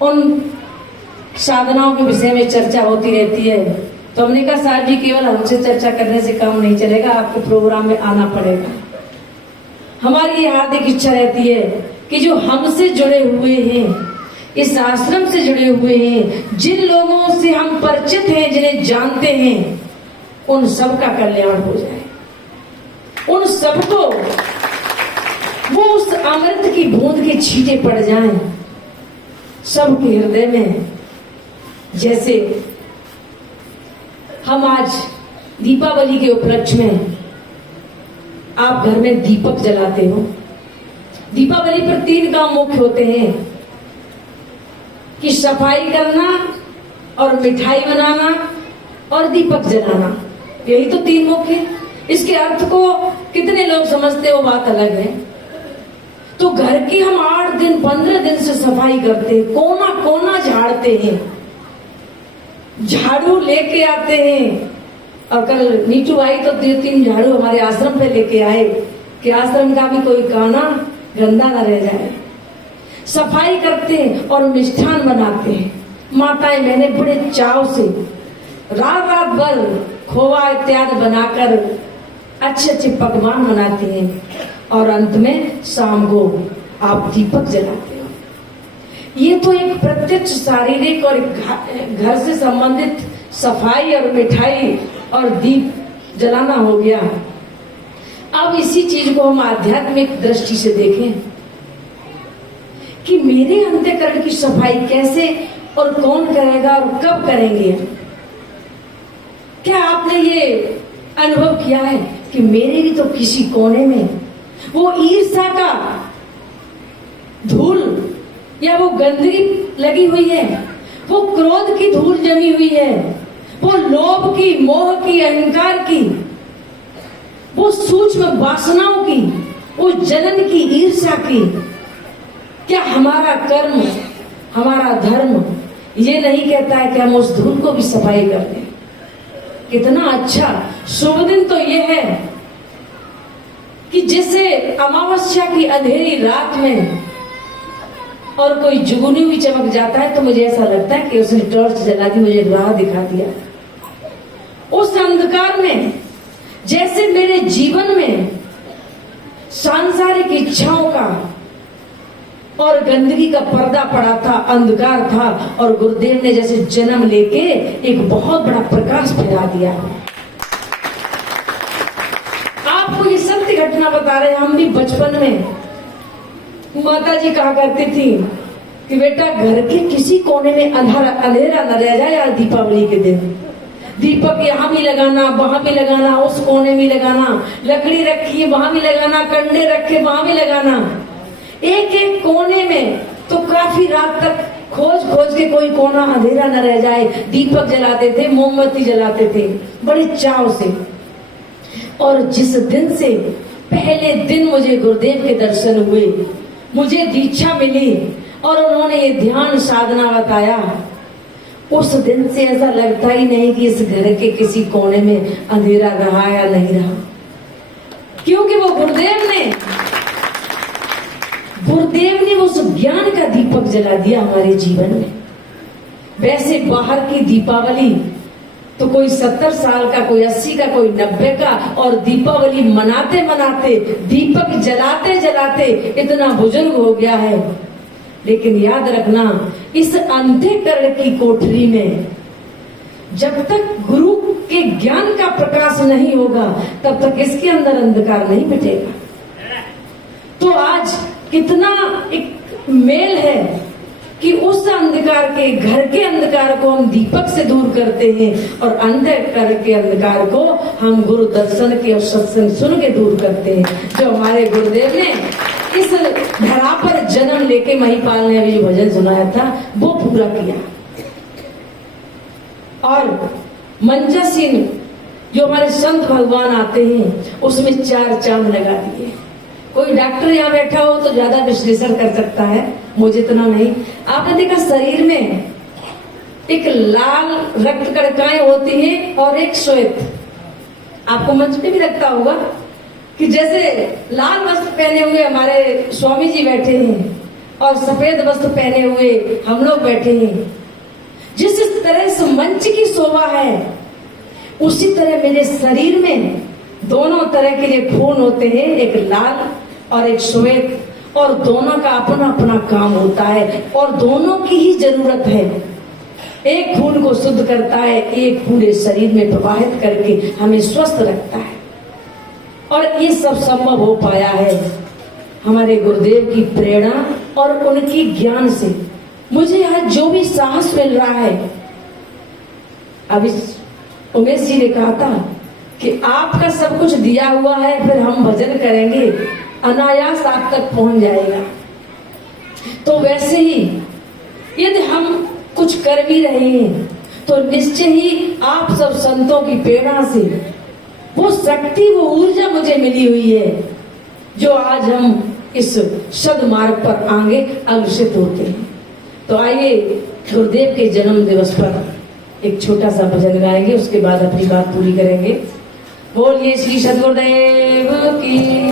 उन साधनाओं के विषय में चर्चा होती रहती है। तो हमने कहा साहब जी केवल हमसे चर्चा करने से काम नहीं चलेगा, आपके प्रोग्राम में आना पड़ेगा। हमारी ये हार्दिक इच्छा रहती है कि जो हमसे जुड़े हुए हैं, इस आश्रम से जुड़े हुए हैं, जिन लोगों से हम परिचित हैं, जिन्हें जानते हैं, उन सबका कल्याण हो जाए, उन सबको वो उस अमृत की बूंद के छींटे पड़ जाएं सबके हृदय में। जैसे हम आज दीपावली के उपलक्ष्य में आप घर में दीपक जलाते हो। दीपावली पर 3 काम मुख्य होते हैं कि सफाई करना और मिठाई बनाना और दीपक जलाना, यही तो 3 मुख्य है। इसके अर्थ को कितने लोग समझते हो बात अलग है। तो घर की हम 8 दिन 15 दिन से सफाई करते हैं, कोना कोना झाड़ते हैं, झाड़ू लेके आते हैं। और कल नीटू आई तो 2-3 झाड़ू हमारे आश्रम पे लेके आए कि आश्रम का भी कोई कोना गंदा न रह जाए। सफाई करते हैं और मिष्ठान बनाते हैं। माताएं बहनें बड़े चाव से रात भर खोवा इत्यादि बनाकर अच्छे अच्छे पकवान बनाती हैं और अंत में शाम को आप दीपक जलाते हो। ये तो एक प्रत्यक्ष शारीरिक और घर से संबंधित सफाई और मिठाई और दीप जलाना हो गया। अब इसी चीज को हम आध्यात्मिक दृष्टि से देखें कि मेरे अंतःकरण की सफाई कैसे और कौन करेगा और कब करेंगे। क्या आपने ये अनुभव किया है कि मेरे भी तो किसी कोने में वो ईर्ष्या का धूल या वो गंदगी लगी हुई है, वो क्रोध की धूल जमी हुई है, वो लोभ की, मोह की, अहंकार की, वो सूक्ष्म वासनाओं की, वो जलन की, ईर्ष्या की। क्या हमारा कर्म, हमारा धर्म ये नहीं कहता है कि हम उस धूल को भी सफाई कर दें? कितना अच्छा शुभ दिन तो ये है कि जैसे अमावस्या की अंधेरी रात में और कोई जुगनू भी चमक जाता है तो मुझे ऐसा लगता है कि उसने टॉर्च जला दी, मुझे राह दिखा दिया। उस अंधकार में जैसे मेरे जीवन में सांसारिक इच्छाओं का और गंदगी का पर्दा पड़ा था, अंधकार था, और गुरुदेव ने जैसे जन्म लेके एक बहुत बड़ा प्रकाश फैला दिया। आपको ये सत्य घटना बता रहे हैं। हम भी बचपन में माता जी कहा करती थी कि बेटा घर के किसी कोने में अंधेरा न रह जाए यार, दीपावली के दिन दीपक यहाँ भी लगाना, वहां भी लगाना, उस कोने भी लगाना, लकड़ी रखी वहां भी लगाना, कंडे रखे वहां भी लगाना, एक एक कोने में। तो काफी रात तक खोज खोज के कोई कोना अंधेरा न रह जाए, दीपक जलाते थे, मोमबत्ती जलाते थे बड़े चाव से। और जिस दिन से पहले दिन मुझे गुरुदेव के दर्शन हुए, मुझे दीक्षा मिली और उन्होंने ये ध्यान साधना बताया, उस दिन से ऐसा लगता ही नहीं कि इस घर के किसी कोने में अंधेरा रहा या नहीं रहा, क्योंकि वो गुरुदेव ने उस ज्ञान का दीपक जला दिया हमारे जीवन में। वैसे बाहर की दीपावली तो कोई 70 साल का, कोई 80 का, कोई 90 का, और दीपावली मनाते मनाते, दीपक जलाते जलाते इतना बुजुर्ग हो गया है। लेकिन याद रखना, इस अंधकरण की कोठरी में जब तक गुरु के ज्ञान का प्रकाश नहीं होगा तब तक इसके अंदर अंधकार नहीं मिटेगा। तो आज कितना एक मेल है कि उस अंधकार के, घर के अंधकार को हम दीपक से दूर करते हैं और अंधकार के अंधकार को हम गुरु दर्शन के और सत्संग सुन के दूर करते हैं। जो हमारे गुरुदेव ने इस धरा पर जन्म लेके महिपाल ने अभी जो भजन सुनाया था वो पूरा किया। और मंचासीन जो हमारे संत भगवान आते हैं उसमें 4 चांद लगा दिए। कोई डॉक्टर यहाँ बैठा हो तो ज्यादा विश्लेषण कर सकता है, मुझे इतना नहीं। आपने देखा शरीर में एक लाल रक्त कणिकाएं होती हैं और एक श्वेत, आपको मंच पे भी लगता होगा कि जैसे लाल वस्त्र पहने हुए हमारे स्वामी जी बैठे हैं और सफेद वस्त्र पहने हुए हम लोग बैठे हैं। जिस तरह से मंच की शोभा है, उसी तरह मेरे शरीर में दोनों तरह के लिए खून होते हैं, एक लाल और एक श्वेत, और दोनों का अपना अपना काम होता है और दोनों की ही जरूरत है। एक खून को शुद्ध करता है, एक पूरे शरीर में प्रवाहित करके हमें स्वस्थ रखता है। और ये सब संभव हो पाया है हमारे गुरुदेव की प्रेरणा और उनकी ज्ञान से। मुझे आज जो भी साहस मिल रहा है, अभी उमेश जी ने कहा था कि आपका सब कुछ दिया हुआ है, फिर हम भजन करेंगे, अनायास आप तक पहुंच जाएगा। तो वैसे ही यदि हम कुछ कर भी रहे हैं तो निश्चय ही आप सब संतों की प्रेरणा से वो शक्ति, वो ऊर्जा मुझे मिली हुई है, जो आज हम इस सदमार्ग पर आगे अग्रसित होते हैं। तो आइए गुरुदेव के जन्म दिवस पर एक छोटा सा भजन गाएंगे, उसके बाद अपनी बात पूरी करेंगे। बोलिए श्री सद्गुरुदेव की।